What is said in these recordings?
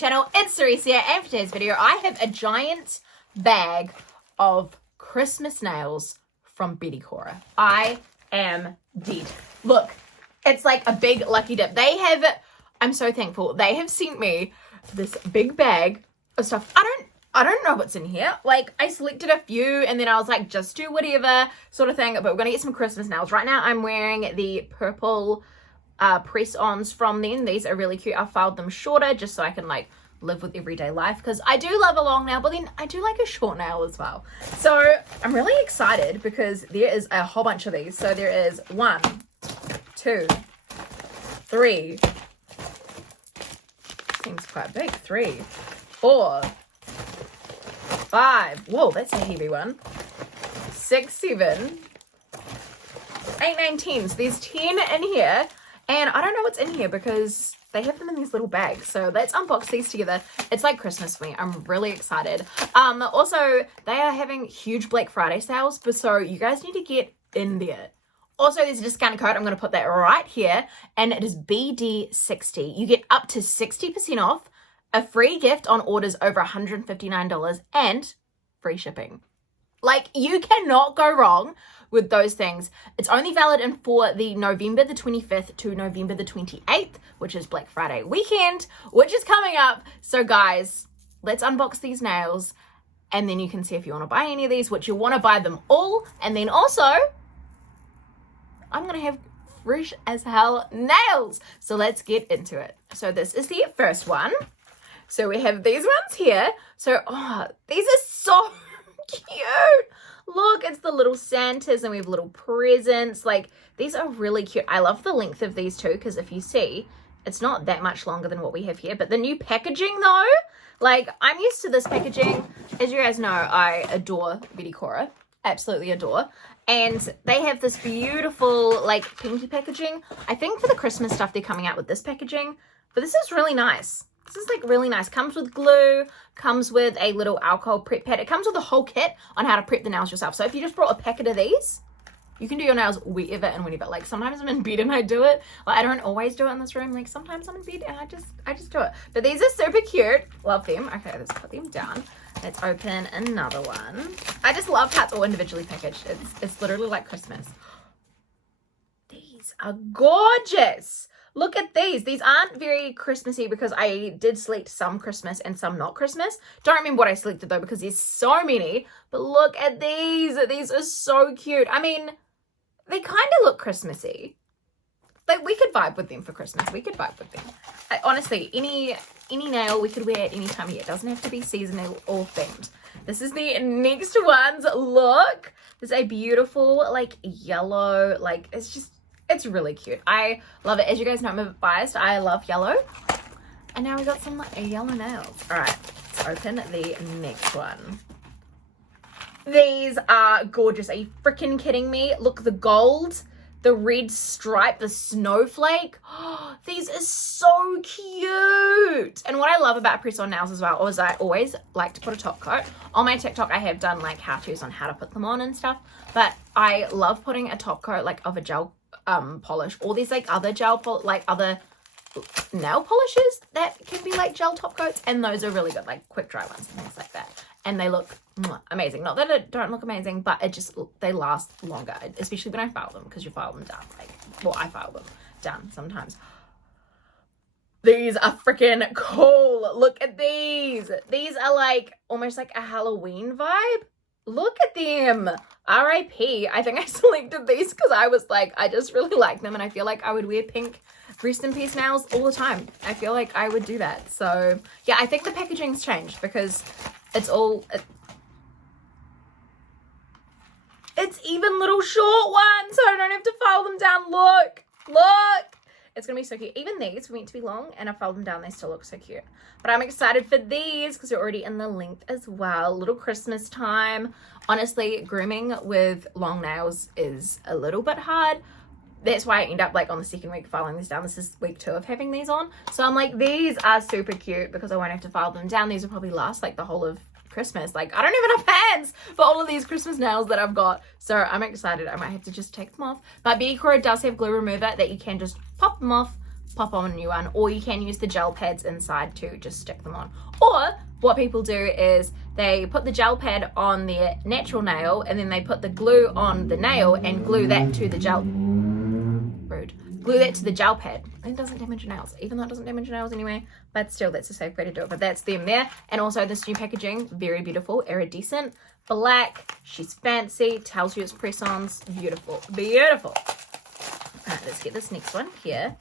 channel, it's Cerise here, and for today's video I have a giant bag of Christmas nails from BettyCora. I am dead. Look, it's like a big lucky dip. I'm so thankful, they have sent me this big bag of stuff. I don't know what's in here. Like, I selected a few and then I was like, just do whatever sort of thing, but we're gonna get some Christmas nails. Right now I'm wearing the purple press-ons from them. These are really cute. I filed them shorter just so I can like live with everyday life, because I do love a long nail, but then I do like a short nail as well. So I'm really excited because there is a whole bunch of these. So there is 1, 2, 3, seems quite big, 3, 4, 5, whoa, that's a heavy one, 6, 7, 8, 9, 10. So there's 10 in here, and I don't know what's in here because they have them in these little bags. So let's unbox these together. It's like Christmas for me. I'm really excited. Also, they are having huge Black Friday sales, but so you guys need to get in there. Also, there's a discount code. I'm going to put that right here, and it is BD60. You get up to 60% off, a free gift on orders over $159, and free shipping. Like, you cannot go wrong with those things. It's only valid for the November the 25th to November the 28th, which is Black Friday weekend, which is coming up. So guys, let's unbox these nails, and then you can see if you want to buy any of these, which you want to buy them all. And then also, I'm going to have fresh as hell nails. So let's get into it. So this is the first one. So we have these ones here. So, these are so cute. Look, it's the little Santas, and we have little presents. Like, these are really cute. I love the length of these too, because if you see, it's not that much longer than what we have here. But the new packaging though, like, I'm used to this packaging. As you guys know, I adore BettyCora. Absolutely adore. And they have this beautiful like pinky packaging. I think for the Christmas stuff they're coming out with this packaging, but this is really nice. This is like really nice. Comes with glue, comes with a little alcohol prep pad. It comes with a whole kit on how to prep the nails yourself. So if you just brought a packet of these, you can do your nails wherever and whenever. Like, sometimes I'm in bed and I do it. Like, I don't always do it in this room. Like, sometimes I'm in bed and I just do it. But these are super cute. Love them. Okay, let's put them down. Let's open another one. I just love how it's all individually packaged. It's literally like Christmas. These are gorgeous. Look at these. These aren't very Christmassy because I did select some Christmas and some not Christmas. Don't remember what I selected though because there's so many. But look at these. These are so cute. I mean, they kind of look Christmassy. Like, we could vibe with them for Christmas. We could vibe with them. Honestly, any nail we could wear at any time of year. It doesn't have to be seasonal or themed. This is the next ones. Look. There's a beautiful, like, yellow, like, it's really cute. I love it. As you guys know, I'm a bit biased. I love yellow. And now we got some like yellow nails. All right, let's open the next one. These are gorgeous. Are you freaking kidding me? Look, the gold, the red stripe, the snowflake. Oh, these are so cute. And what I love about press-on nails as well is I always like to put a top coat. On my TikTok, I have done like how-tos on how to put them on and stuff. But I love putting a top coat like of a gel polish, or these like other other nail polishes that can be like gel top coats, and those are really good, like quick dry ones and things like that, and they look amazing. Not that it don't look amazing, but it just, they last longer, especially when I file them, because you file them down, like, well, I file them down sometimes. These are freaking cool. Look at these. These are like almost like a Halloween vibe. Look at them. R.I.P. I think I selected these because I was like, I just really like them, and I feel like I would wear pink rest in peace nails all the time. I feel like I would do that. So yeah, I think the packaging's changed because it's even little short ones, so I don't have to file them down. Look. It's going to be so cute. Even these were meant to be long, and I filed them down. They still look so cute. But I'm excited for these because they're already in the length as well. Little Christmas time. Honestly, grooming with long nails is a little bit hard. That's why I end up like on the second week filing these down. This is week 2 of having these on. So I'm like, these are super cute because I won't have to file them down. These will probably last like the whole of Christmas. Like, I don't even have hands for all of these Christmas nails that I've got. So I'm excited. I might have to just take them off. But BettyCora does have glue remover that you can just pop them off, pop on a new one, or you can use the gel pads inside to just stick them on. Or what people do is they put the gel pad on their natural nail and then they put the glue on the nail and glue that to the gel. Rude. Glue that to the gel pad. It doesn't damage your nails, even though it doesn't damage your nails anyway, but still that's a safe way to do it. But that's them there. And also this new packaging, very beautiful, iridescent, black, she's fancy, tells you it's press-ons, beautiful, beautiful. All right, let's get this next one here.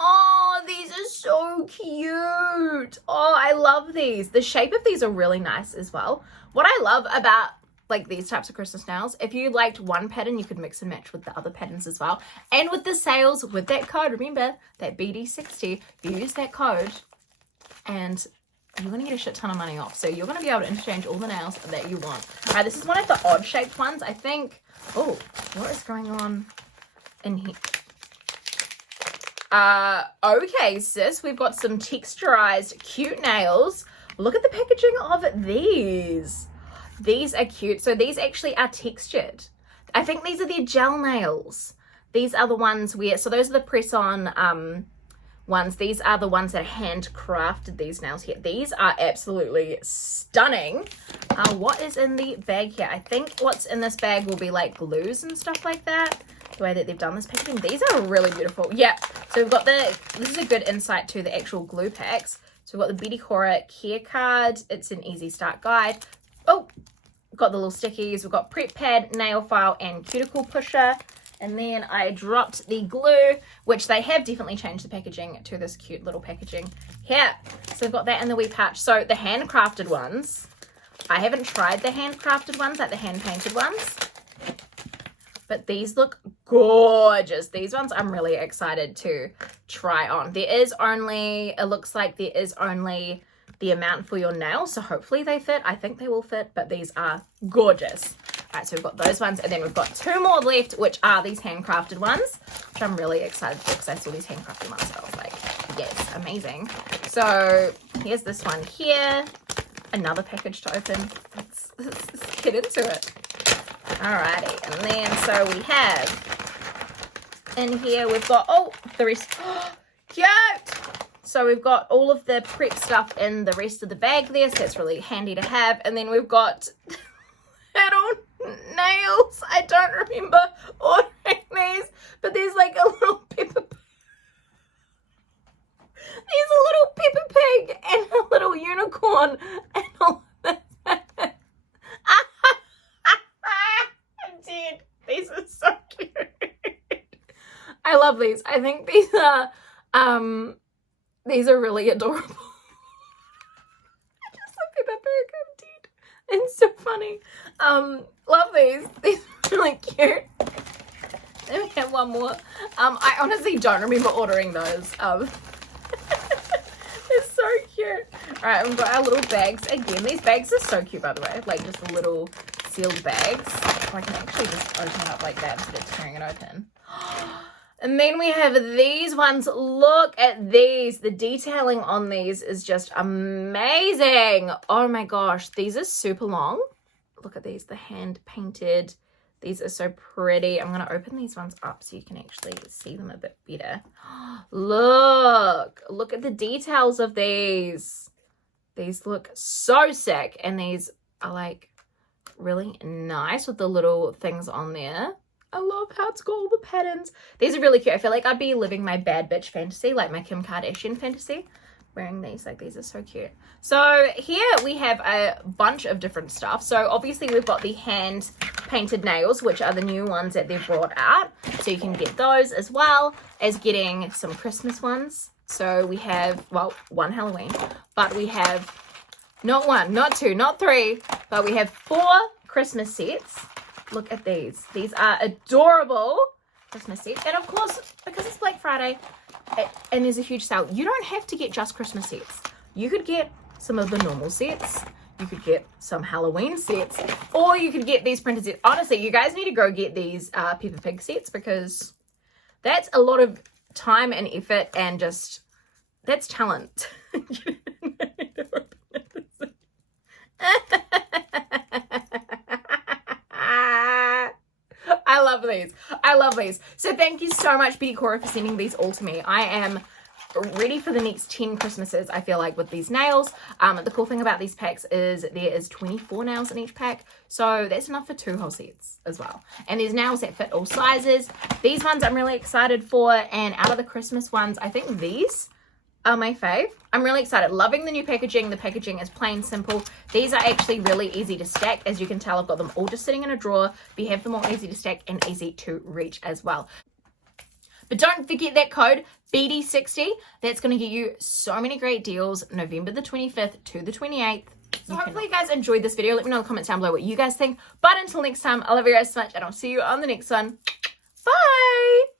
Oh, these are so cute. Oh, I love these. The shape of these are really nice as well. What I love about like these types of Christmas nails, if you liked one pattern, you could mix and match with the other patterns as well. And with the sales, with that code, remember that BD60, you use that code and you're going to get a shit ton of money off. So you're going to be able to interchange all the nails that you want. All right, this is one of the odd shaped ones. I think, oh, what is going on in here? Okay, sis, we've got some texturized cute nails. Look at the packaging of these. These are cute. So these actually are textured. I think these are their gel nails. These are the ones where, so those are the press-on ones. These are the ones that are handcrafted, these nails here. These are absolutely stunning. What is in the bag here? I think what's in this bag will be like glues and stuff like that. The way that they've done this packaging. These are really beautiful. Yeah. So we've got this is a good insight to the actual glue packs. So we've got the BettyCora care card. It's an easy start guide. Oh, we've got the little stickies. We've got prep pad, nail file, and cuticle pusher. And then I dropped the glue, which they have definitely changed the packaging to this cute little packaging here. So we've got that in the wee pouch. So the handcrafted ones, I haven't tried the handcrafted ones, like the hand painted ones, but these look gorgeous. These ones I'm really excited to try on. There is only, it looks like there is only the amount for your nails, so hopefully they fit. I think they will fit, but these are gorgeous. All right, so we've got those ones, and then we've got two more left, which are these handcrafted ones, which I'm really excited for because I saw these handcrafted ones, so I was like, yes, amazing. So here's this one here, another package to open. Let's get into it. Alrighty, and then so we have in here, we've got, oh, the rest, cute! So we've got all of the prep stuff in the rest of the bag there, so that's really handy to have. And then we've got little nails. I don't remember ordering these, but there's like a little pepper. There's a little pepper pig and a little unicorn and all that. I'm dead. These are so cute. I love these. I think these are really adorable. I just love Peppa Pig. I'm dead. It's so funny. Love these. These are really cute. Then we have one more. I honestly don't remember ordering those. It's so cute. All right, we've got our little bags again. These bags are so cute, by the way. Like just little sealed bags. So I can actually just open it up like that instead of tearing it open. And then we have these ones. Look at these. The detailing on these is just amazing. Oh my gosh. These are super long. Look at these. The hand painted. These are so pretty. I'm going to open these ones up so you can actually see them a bit better. Look at the details of these. These look so sick. And these are like really nice with the little things on there. I love how it's got all the patterns. These are really cute. I feel like I'd be living my bad bitch fantasy, like my Kim Kardashian fantasy, wearing these. Like, these are so cute. So here we have a bunch of different stuff. So obviously we've got the hand painted nails, which are the new ones that they've brought out. So you can get those as well as getting some Christmas ones. So we have, well, one Halloween, but we have not one, not two, not three, but we have 4 Christmas sets. Look at these. These are adorable Christmas sets. And of course, because it's Black Friday and there's a huge sale, you don't have to get just Christmas sets. You could get some of the normal sets. You could get some Halloween sets. Or you could get these printed sets. Honestly, you guys need to go get these Peppa Pig sets because that's a lot of time and effort and just, that's talent. I love these. I love these. So thank you so much, BettyCora, for sending these all to me. I am ready for the next 10 Christmases, I feel like, with these nails. The cool thing about these packs is there is 24 nails in each pack, so that's enough for 2 whole sets as well. And there's nails that fit all sizes. These ones I'm really excited for, and out of the Christmas ones, I think these are my fave. I'm really excited. Loving the new packaging. The packaging is plain simple. These are actually really easy to stack. As you can tell, I've got them all just sitting in a drawer. But you have them all easy to stack and easy to reach as well. But don't forget that code BETTY60. That's going to get you so many great deals November the 25th to the 28th. So hopefully you guys enjoyed this video. Let me know in the comments down below what you guys think. But until next time, I love you guys so much, and I'll see you on the next one. Bye!